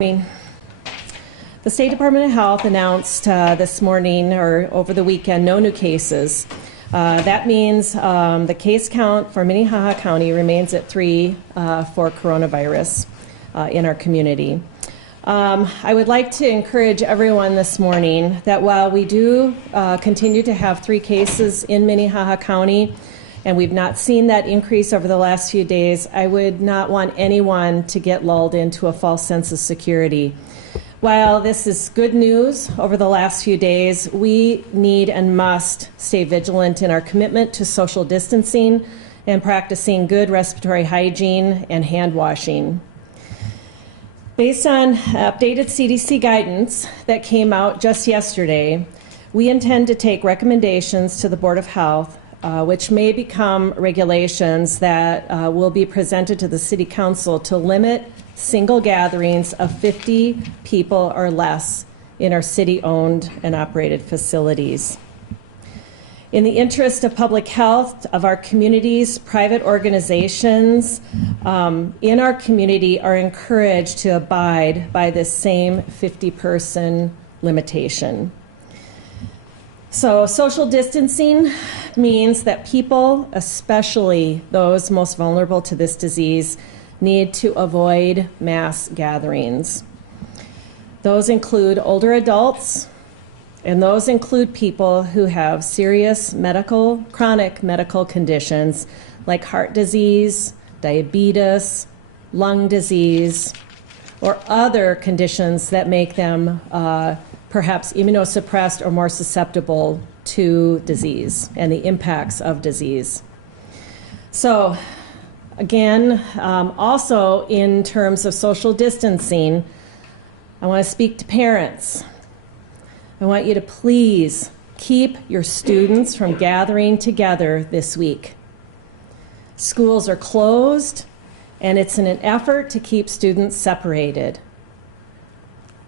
The State Department of Health announced this morning or over the weekend no new cases. That means the case count for Minnehaha County remains at 3 for coronavirus in our community. I would like to encourage everyone this morning that while we do continue to have 3 cases in Minnehaha County, and we've not seen that increase over the last few days, I would not want anyone to get lulled into a false sense of security. While this is good news over the last few days, we need and must stay vigilant in our commitment to social distancing and practicing good respiratory hygiene and hand washing. Based on updated CDC guidance that came out just yesterday, we intend to take recommendations to the Board of Health which may become regulations that will be presented to the City Council to limit single gatherings of 50 people or less in our city-owned and operated facilities. In the interest of public health of our communities, private organizations in our community are encouraged to abide by this same 50-person limitation. So social distancing means that people, especially those most vulnerable to this disease, need to avoid mass gatherings. Those include older adults, and those include people who have serious chronic medical conditions like heart disease, diabetes, lung disease, or other conditions that make them perhaps immunosuppressed or more susceptible to disease and the impacts of disease. So again, also in terms of social distancing, I want to speak to parents. I want you to please keep your students from gathering together this week. Schools are closed, and it's in an effort to keep students separated.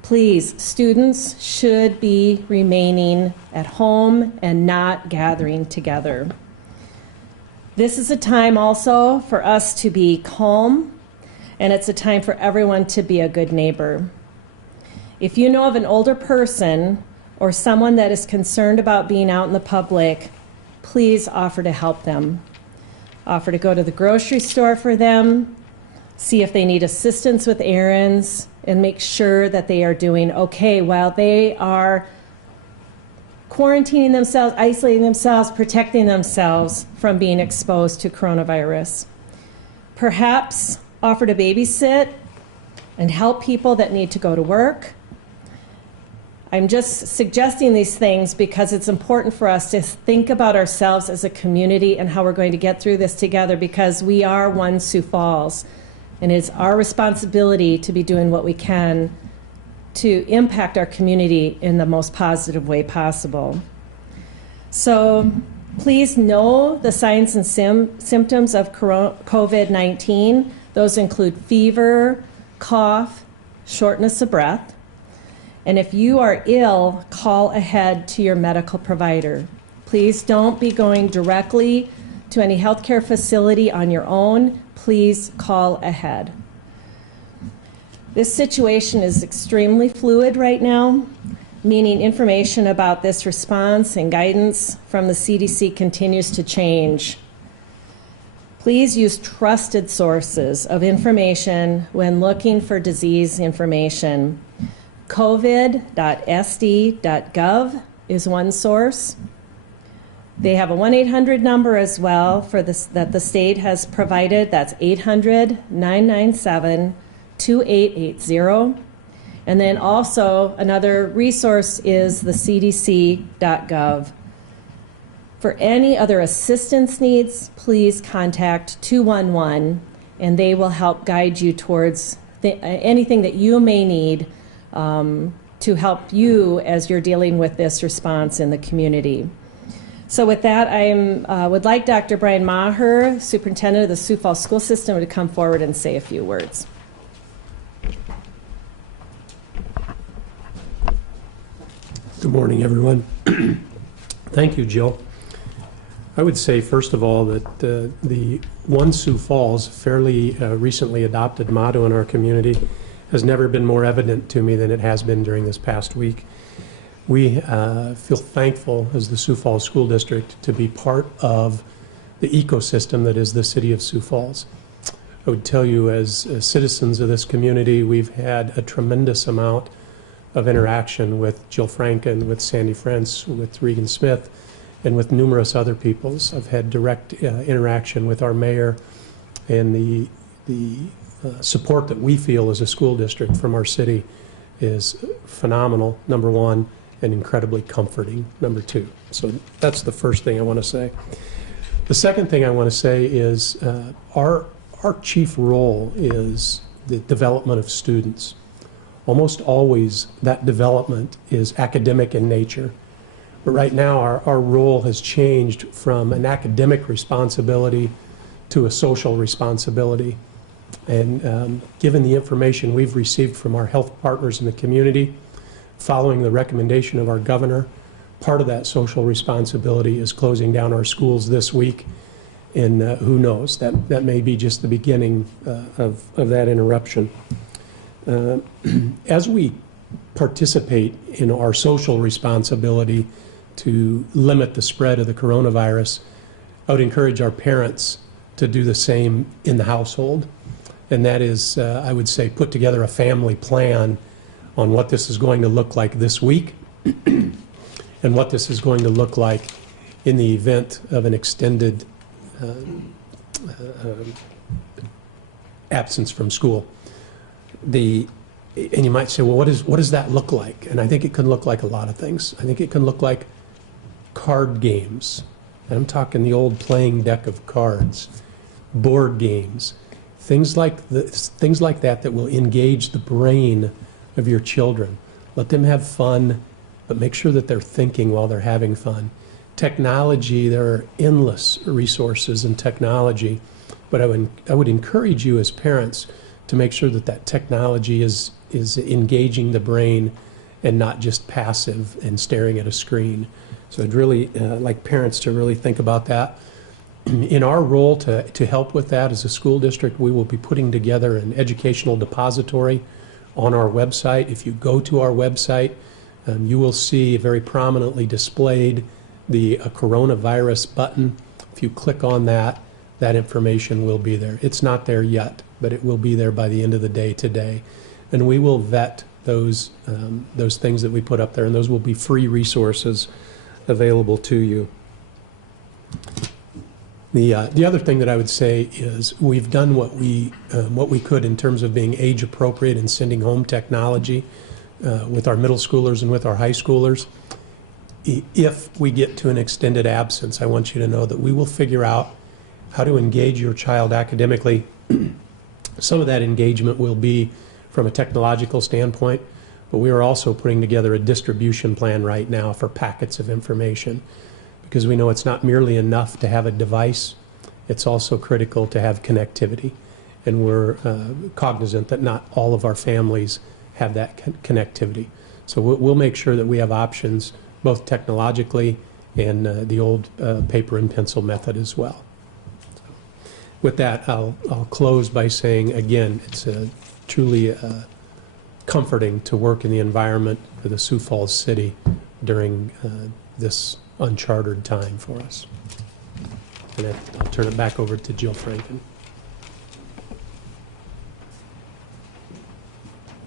Please, students should be remaining at home and not gathering together. This is a time also for us to be calm, and it's a time for everyone to be a good neighbor. If you know of an older person or someone that is concerned about being out in the public, please offer to help them. Offer to go to the grocery store for them, see if they need assistance with errands, and make sure that they are doing okay while they are quarantining themselves, isolating themselves, protecting themselves from being exposed to coronavirus. Perhaps offer to babysit and help people that need to go to work. I'm just suggesting these things because it's important for us to think about ourselves as a community and how we're going to get through this together, because we are one Sioux Falls. And it's our responsibility to be doing what we can to impact our community in the most positive way possible. So please know the signs and symptoms of COVID-19. Those include fever, cough, shortness of breath. And if you are ill, call ahead to your medical provider. Please don't be going directly to any healthcare facility on your own. Please call ahead. This situation is extremely fluid right now, meaning information about this response and guidance from the CDC continues to change. Please use trusted sources of information when looking for disease information. COVID.sd.gov is one source. They have a 1-800 number as well for this that the state has provided. That's 800-997-2880. And then also another resource is the cdc.gov. For any other assistance needs, please contact 211, and they will help guide you towards anything that you may need to help you as you're dealing with this response in the community. So with that, I would like Dr. Brian Maher, Superintendent of the Sioux Falls School System, to come forward and say a few words. Good morning, everyone. Thank you, Jill. I would say, first of all, that the One Sioux Falls fairly recently adopted motto in our community has never been more evident to me than it has been during this past week. We feel thankful as the Sioux Falls School District to be part of the ecosystem that is the city of Sioux Falls. I would tell you, as citizens of this community, we've had a tremendous amount of interaction with Jill Franken, with Sandy Frentz, with Regan Smith, and with numerous other peoples. I've had direct interaction with our mayor, and the support that we feel as a school district from our city is phenomenal, number one, and incredibly comforting, number two. So that's the first thing I want to say. The second thing I want to say is our chief role is the development of students. Almost always that development is academic in nature. But right now our role has changed from an academic responsibility to a social responsibility. And given the information we've received from our health partners in the community, following the recommendation of our governor, part of that social responsibility is closing down our schools this week. And who knows, that may be just the beginning of that interruption. As we participate in our social responsibility to limit the spread of the coronavirus, I would encourage our parents to do the same in the household. And that is, I would say, put together a family plan on what this is going to look like this week and what this is going to look like in the event of an extended absence from school. And you might say, well, what does that look like? And I think it can look like a lot of things. I think it can look like card games. And I'm talking the old playing deck of cards, board games, things like that will engage the brain of your children. Let them have fun, but make sure that they're thinking while they're having fun. Technology, there are endless resources in technology, but I would encourage you as parents to make sure that technology is engaging the brain and not just passive and staring at a screen. So I'd really like parents to really think about that. In our role to help with that as a school district, we will be putting together an educational depository on our website. If you go to our website, you will see very prominently displayed the coronavirus button. If you click on that, that information will be there. It's not there yet, but it will be there by the end of the day today. And we will vet those things that we put up there, and those will be free resources available to you. The other thing that I would say is we've done what we could in terms of being age appropriate and sending home technology with our middle schoolers and with our high schoolers. If we get to an extended absence, I want you to know that we will figure out how to engage your child academically. Some of that engagement will be from a technological standpoint, but we are also putting together a distribution plan right now for packets of information, because we know it's not merely enough to have a device, it's also critical to have connectivity. And we're cognizant that not all of our families have that connectivity. So we'll make sure that we have options, both technologically and the old paper and pencil method as well. So with that, I'll close by saying, again, it's truly comforting to work in the environment of the Sioux Falls City during this uncharted time for us. And I'll turn it back over to Jill Franken.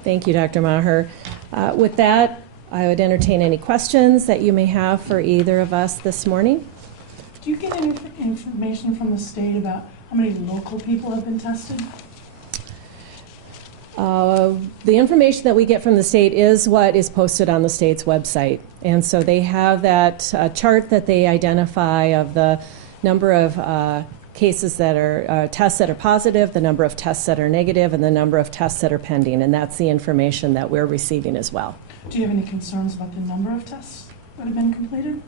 Thank you, Dr. Maher. With that, I would entertain any questions that you may have for either of us this morning. Do you get any information from the state about how many local people have been tested? The information that we get from the state is what is posted on the state's website. And so they have that chart that they identify of the number of cases that are tests that are positive, the number of tests that are negative, and the number of tests that are pending. And that's the information that we're receiving as well. Do you have any concerns about the number of tests that have been completed?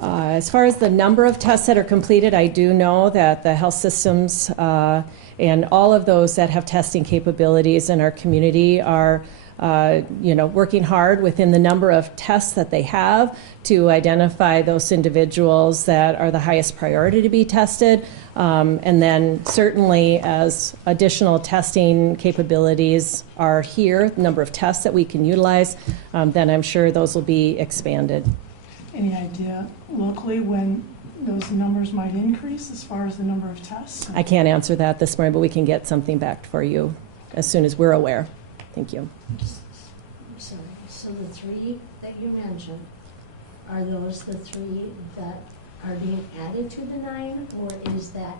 As far as the number of tests that are completed, I do know that the health systems and all of those that have testing capabilities in our community are working hard within the number of tests that they have to identify those individuals that are the highest priority to be tested. And then certainly as additional testing capabilities are here, the number of tests that we can utilize, then I'm sure those will be expanded. Any idea locally when those numbers might increase as far as the number of tests? I can't answer that this morning, but we can get something back for you as soon as we're aware. Thank you. Sorry, so the three that you mentioned, are those the three that are being added to the 9, or is that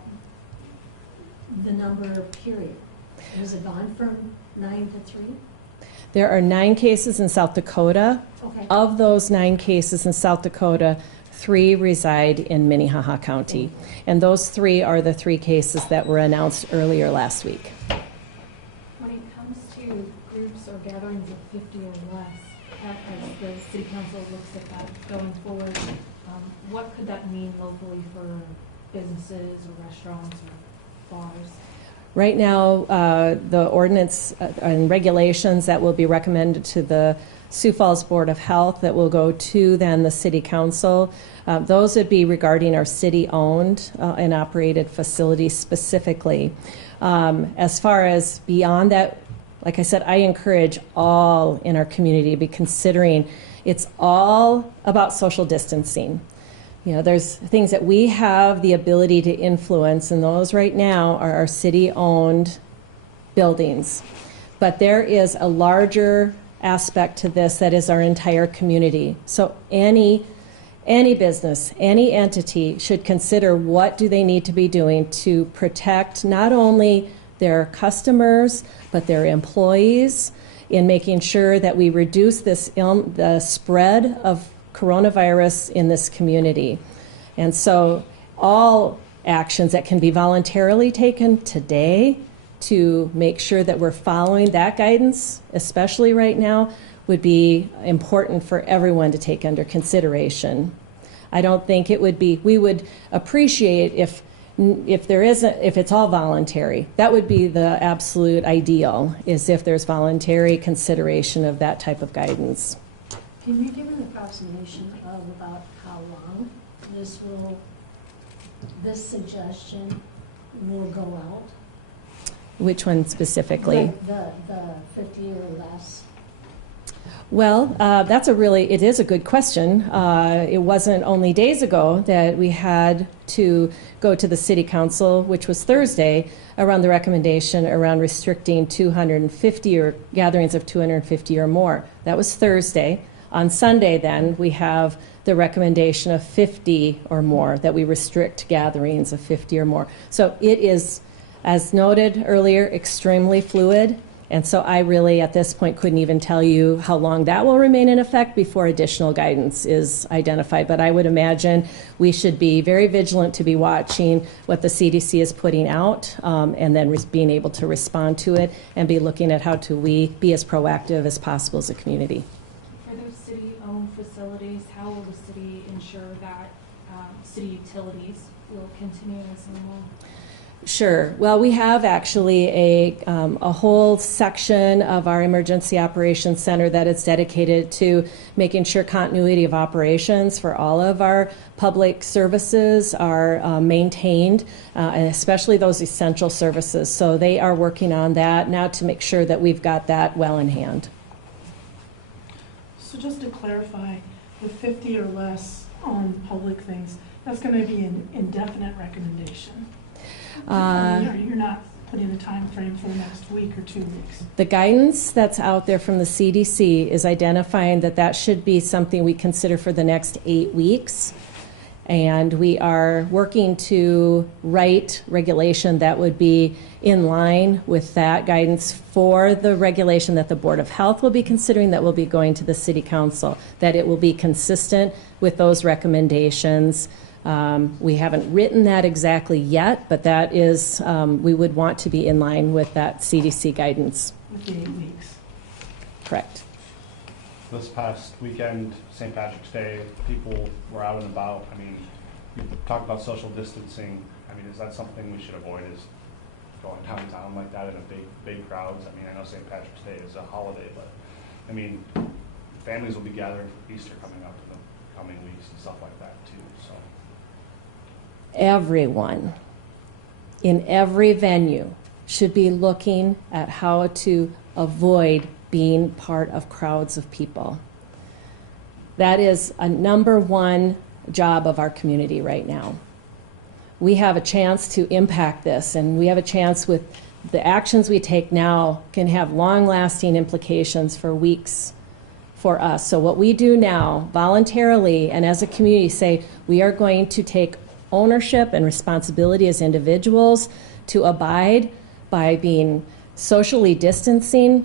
the number period? Has it gone from 9 to 3? There are 9 cases in South Dakota. Okay. Of those 9 cases in South Dakota, 3 reside in Minnehaha County. And those 3 are the 3 cases that were announced earlier last week. When it comes to groups or gatherings of 50 or less, as the city council looks at that going forward, what could that mean locally for businesses or restaurants or bars? Right now, the ordinance and regulations that will be recommended to the Sioux Falls Board of Health that will go to then the City Council, those would be regarding our city-owned and operated facilities specifically. As far as beyond that, like I said, I encourage all in our community to be considering it's all about social distancing. There's things that we have the ability to influence, and those right now are our city-owned buildings. But there is a larger aspect to this that is our entire community. So any business, any entity should consider what do they need to be doing to protect not only their customers, but their employees, in making sure that we reduce the spread of coronavirus in this community. And so all actions that can be voluntarily taken today to make sure that we're following that guidance, especially right now, would be important for everyone to take under consideration. I don't think it would be, we would appreciate if it's all voluntary. That would be the absolute ideal, is if there's voluntary consideration of that type of guidance. Can you give an approximation of about how long this suggestion will go out? Which one specifically? The 50 or less. Well, it is a good question. It wasn't only days ago that we had to go to the City Council, which was Thursday, around the recommendation around restricting 250 or gatherings of 250 or more. That was Thursday. On Sunday, then, we have the recommendation of 50 or more, that we restrict gatherings of 50 or more. So it is, as noted earlier, extremely fluid. And so I really, at this point, couldn't even tell you how long that will remain in effect before additional guidance is identified. But I would imagine we should be very vigilant to be watching what the CDC is putting out, and then being able to respond to it and be looking at how to we be as proactive as possible as a community. For those city-owned facilities, how will the city ensure that city utilities will continue as normal? Sure. Well, we have actually a whole section of our Emergency Operations Center that is dedicated to making sure continuity of operations for all of our public services are maintained, and especially those essential services. So they are working on that now to make sure that we've got that well in hand. So just to clarify, the 50 or less on public things, that's going to be an indefinite recommendation. You're not putting a time frame for the next week or 2 weeks. The guidance that's out there from the CDC is identifying that that should be something we consider for the next 8 weeks. And we are working to write regulation that would be in line with that guidance for the regulation that the Board of Health will be considering, that will be going to the City Council, that it will be consistent with those recommendations. We haven't written that exactly yet, but that is, we would want to be in line with that CDC guidance. With the 8 weeks. Correct. This past weekend, St. Patrick's Day, people were out and about. I mean, you talk about social distancing. I mean, is that something we should avoid going downtown like that in a big crowds. I mean, I know St. Patrick's Day is a holiday, but I mean, families will be gathering for Easter coming up in the coming weeks and stuff like that too, so. Everyone in every venue should be looking at how to avoid being part of crowds of people. That is a number one job of our community right now. We have a chance to impact this, and we have a chance with the actions we take now can have long-lasting implications for weeks for us. So what we do now, voluntarily and as a community, say we are going to take ownership and responsibility as individuals to abide by being socially distancing.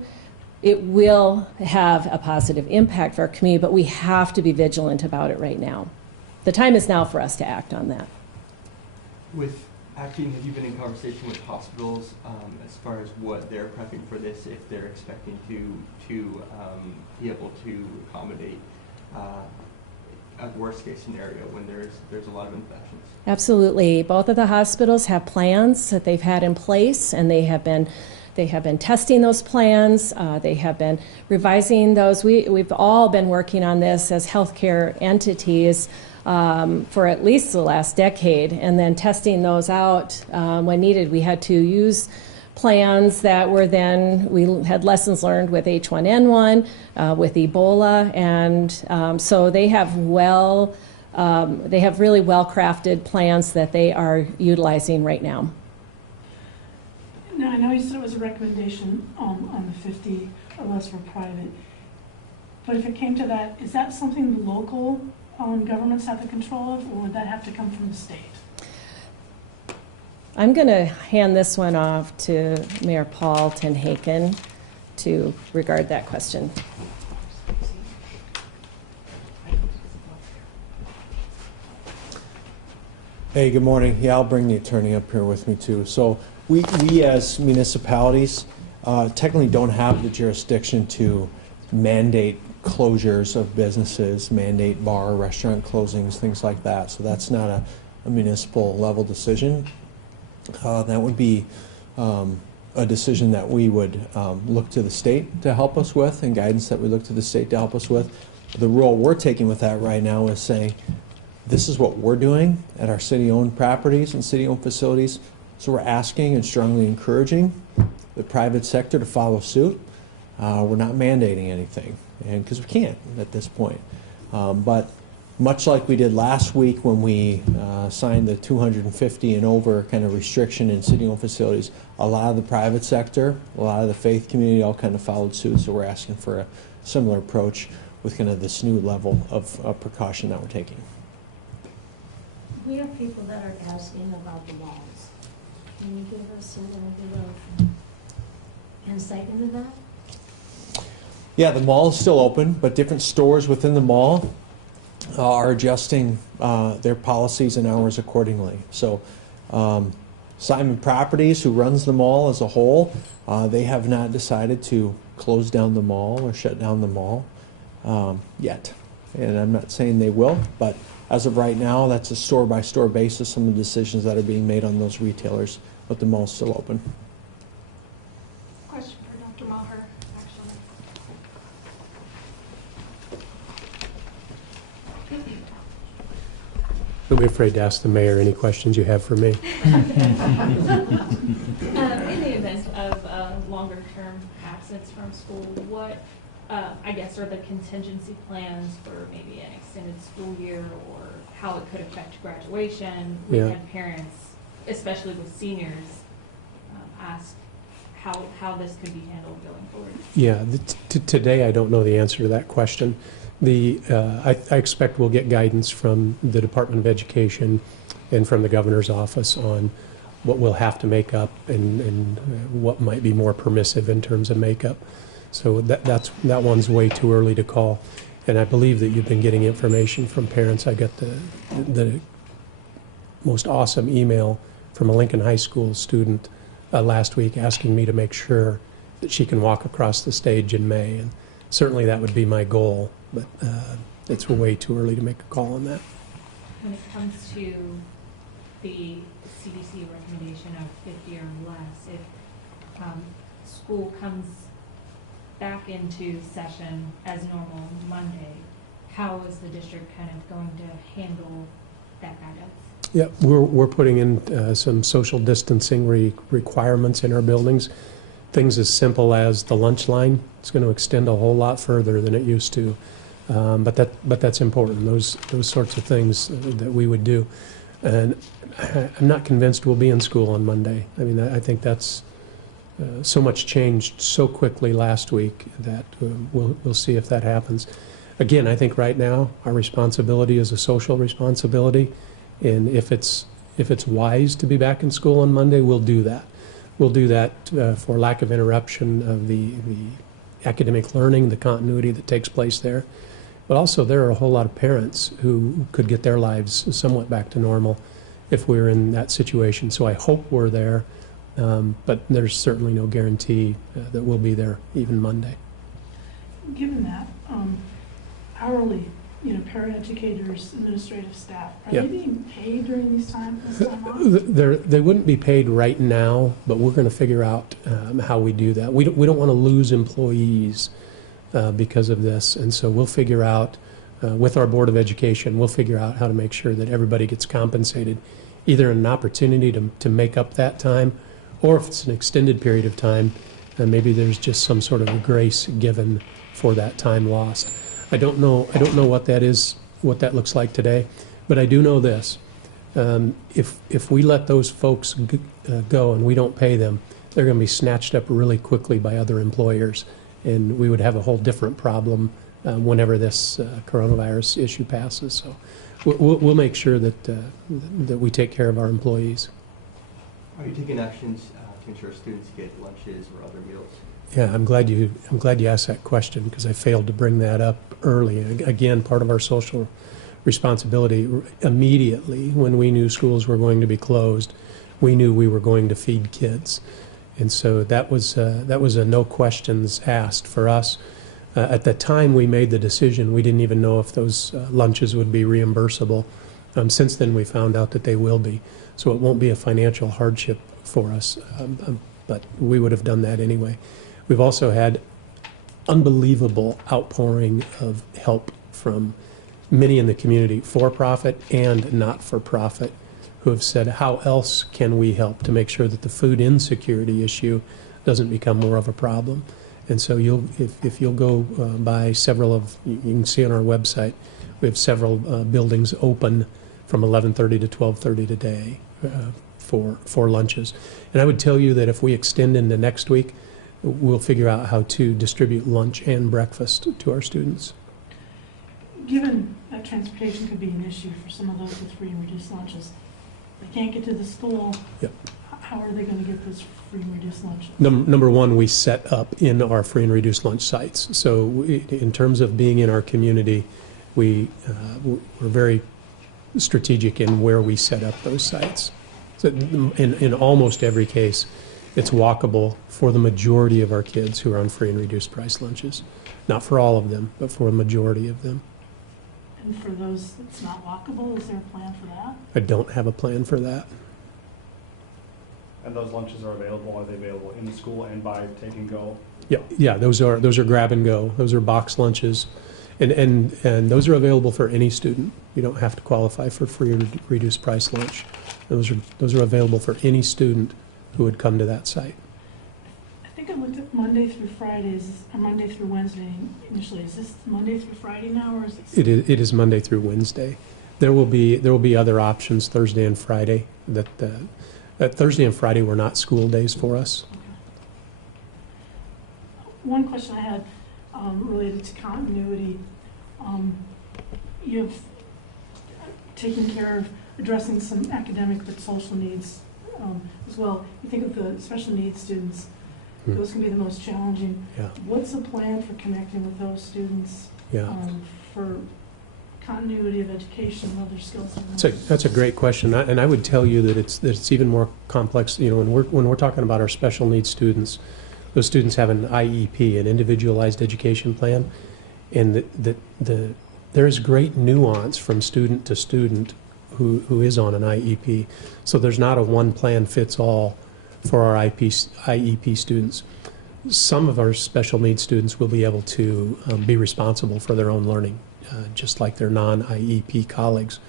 It will have a positive impact for our community, but we have to be vigilant about it right now. The time is now for us to act on that. With acting, have you been in conversation with hospitals as far as what they're prepping for this, if they're expecting to be able to accommodate a worst case scenario when there's a lot of infections? Absolutely. Both of the hospitals have plans that they've had in place, and they have been testing those plans. They have been revising those. We've all been working on this as healthcare entities for at least the last decade, and then testing those out when needed. We had to use plans that were then, we had lessons learned with H1N1, with Ebola, and so they have really well-crafted plans that they are utilizing right now. Now, I know you said it was a recommendation on the 50 or less for private, but if it came to that, is that something the local governments have the control of, or would that have to come from the state? I'm going to hand this one off to Mayor Paul Tenhaken to regard that question. Hey, good morning. Yeah, I'll bring the attorney up here with me too. So we as municipalities technically don't have the jurisdiction to mandate closures of businesses, mandate bar, restaurant closings, things like that. So that's not a municipal level decision. That would be a decision that we would look to the state to help us with, and guidance that we look to the state to help us with. The role we're taking with that right now is saying, this is what we're doing at our city-owned properties and city-owned facilities. So we're asking and strongly encouraging the private sector to follow suit. We're not mandating anything, and because we can't at this point. But much like we did last week when we signed the 250 and over kind of restriction in city-owned facilities, a lot of the private sector, a lot of the faith community all kind of followed suit. So we're asking for a similar approach with kind of this new level of precaution that we're taking. We have people that are asking about the malls. Can you give us a little bit of insight into that? Yeah, the mall is still open, but different stores within the mall are adjusting their policies and hours accordingly. So Simon Properties, who runs the mall as a whole, they have not decided to close down the mall or shut down the mall yet. And I'm not saying they will, but as of right now, that's a store-by-store basis, some of the decisions that are being made on those retailers, but the mall's still open. Question for Dr. Maher, actually. Don't be afraid to ask the mayor any questions you have for me. In the event of longer-term absence from school, what, I guess, are the contingency plans for maybe an extended school year, or how it could affect graduation? We had parents, especially with seniors, ask how this could be handled going forward. Yeah, today I don't know the answer to that question. I expect we'll get guidance from the Department of Education and from the governor's office on what we'll have to make up and what might be more permissive in terms of makeup. So that one's way too early to call. And I believe that you've been getting information from parents. I got the most awesome email from a Lincoln High School student last week asking me to make sure that she can walk across the stage in May. And certainly that would be my goal, but it's way too early to make a call on that. When it comes to the CDC recommendation of 50 or less, if school comes back into session as normal Monday, how is the district kind of going to handle that guidance? Yeah, we're putting in some social distancing requirements in our buildings. Things as simple as the lunch line. It's going to extend a whole lot further than it used to, but that's important. Those sorts of things that we would do, and I'm not convinced we'll be in school on Monday. I mean, I think that's so much changed so quickly last week that we'll see if that happens. Again, I think right now our responsibility is a social responsibility. And if it's wise to be back in school on Monday, we'll do that. We'll do that for lack of interruption of the academic learning, the continuity that takes place there. But also there are a whole lot of parents who could get their lives somewhat back to normal if we're in that situation. So I hope we're there, but there's certainly no guarantee that we'll be there even Monday. Given that, hourly, paraeducators, administrative staff, are Yep. they being paid during this time off? They wouldn't be paid right now, but we're going to figure out how we do that. We don't want to lose employees because of this, and so we'll figure out with our Board of Education, we'll figure out how to make sure that everybody gets compensated, either an opportunity to make up that time, or if it's an extended period of time, maybe there's just some sort of a grace given for that time lost. I don't know what that is, what that looks like today, but I do know this. If we let those folks go and we don't pay them, they're going to be snatched up really quickly by other employers, and we would have a whole different problem whenever this coronavirus issue passes. So we'll make sure that we take care of our employees. Are you taking actions to ensure students get lunches or other meals? Yeah, I'm glad you asked that question because I failed to bring that up early. Again, part of our social responsibility. Immediately when we knew schools were going to be closed, we knew we were going to feed kids, and so that was a no questions asked for us. At the time we made the decision, we didn't even know if those lunches would be reimbursable. Since then, we found out that they will be, so it won't be a financial hardship for us. But we would have done that anyway. We've also had unbelievable outpouring of help from many in the community, for-profit and not-for-profit, who have said, how else can we help to make sure that the food insecurity issue doesn't become more of a problem? And so if you'll go by several of, you can see on our website, we have several buildings open from 11:30 to 12:30 today for lunches. And I would tell you that if we extend into next week, we'll figure out how to distribute lunch and breakfast to our students. Given that transportation could be an issue for some of those with free and reduced lunches, they can't get to the school. Yep. How are they going to get those free and reduced lunches? Number one, we set up in our free and reduced lunch sites. So in terms of being in our community, we're very strategic in where we set up those sites. So in almost every case, it's walkable for the majority of our kids who are on free and reduced price lunches. Not for all of them, but for a majority of them. And for those that's not walkable, is there a plan for that? I don't have a plan for that. And those lunches are available, are they available in the school and by take and go? Yeah, those are grab and go. Those are box lunches. And those are available for any student. You don't have to qualify for free or reduced price lunch. Those are available for any student who would come to that site. I think I looked at Monday through Fridays, or Monday through Wednesday initially. Is this Monday through Friday now, or is it? It is Monday through Wednesday. There will be other options Thursday and Friday. That Thursday and Friday were not school days for us. Okay. One question I had related to continuity. You've taken care of addressing some academic but social needs as well. You think of the special needs students, those can be the most challenging. Yeah. What's the plan for connecting with those students Yeah. for continuity of education and other skills? That's a great question, and I would tell you that it's even more complex. You know, when we're talking about our special needs students, those students have an IEP, an individualized education plan, and there is great nuance from student to student who is on an IEP. So there's not a one plan fits all for our IEP students. Some of our special needs students will be able to be responsible for their own learning, just like their non-IEP colleagues.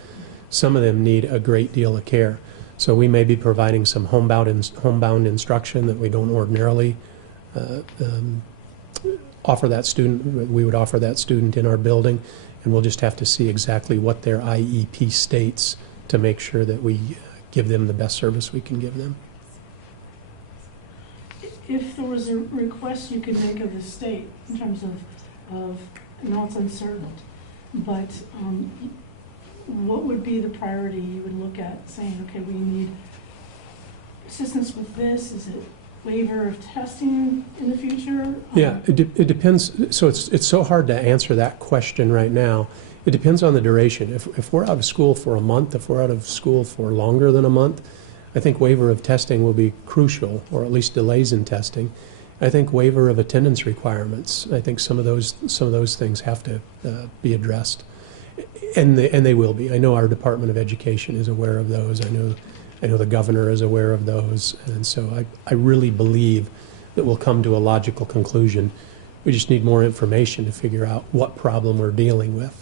Some of them need a great deal of care. So we may be providing some homebound instruction that we don't ordinarily offer that student. We would offer that student in our building, and we'll just have to see exactly what their IEP states to make sure that we give them the best service we can give them. If there was a request you could make of the state in terms of I know it's uncertain, but what would be the priority you would look at saying, okay, we need assistance with this? Is it waiver of testing in the future? Yeah, it depends. So it's so hard to answer that question right now. It depends on the duration. If we're out of school for a month, if we're out of school for longer than a month, I think waiver of testing will be crucial, or at least delays in testing. I think waiver of attendance requirements. I think some of those things have to be addressed, and they will be. I know our Department of Education is aware of those. I know the governor is aware of those, and so I really believe that we'll come to a logical conclusion. We just need more information to figure out what problem we're dealing with.